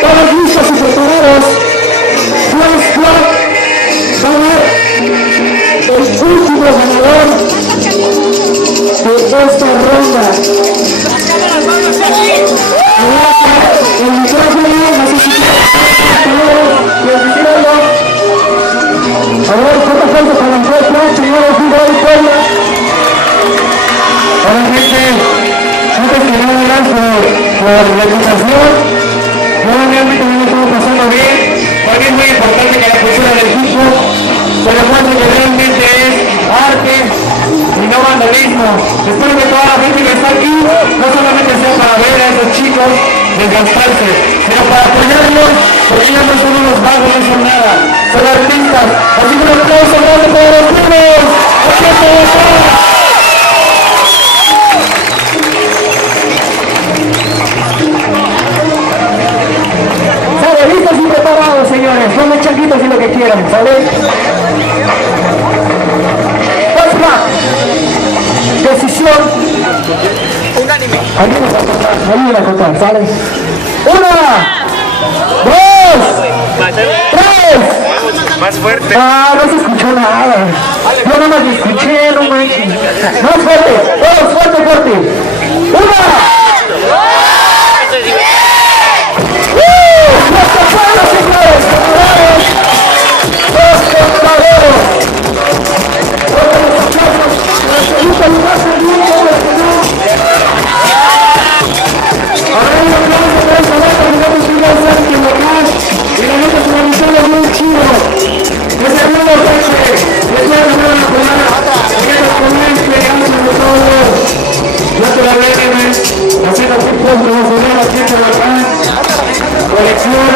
Todos listos y preparados. Juez Brok va a ver el último ganador de esta ronda. El micrófono, no sé si a ver, ¿cuánto fuerza para el juez Brok, señores Bboy Puebla? Hola gente, antes que nada gracias por la invitación. Yo realmente me lo estamos pasando bien, porque es muy importante que la cultura del equipo se demuestre que realmente es arte y no vandalismo. Espero que toda la gente que está aquí no solamente sea para ver a esos chicos desgastarse, sino para apoyarlos, porque ellos no son unos vagos, no son nada, son artistas. Así que un aplauso grande para los niños. Listos y preparados, señores. Pongan chanquitos y lo que quieran, ¿sale? Decisión. Unánime. Ayúdenme a contar, ¿sale? 1, 2, 3. Más fuerte. Ah, no se escuchó nada. Yo no me escuché, no manches. Más fuerte, todos fuerte, fuerte. 1, 2. Colección,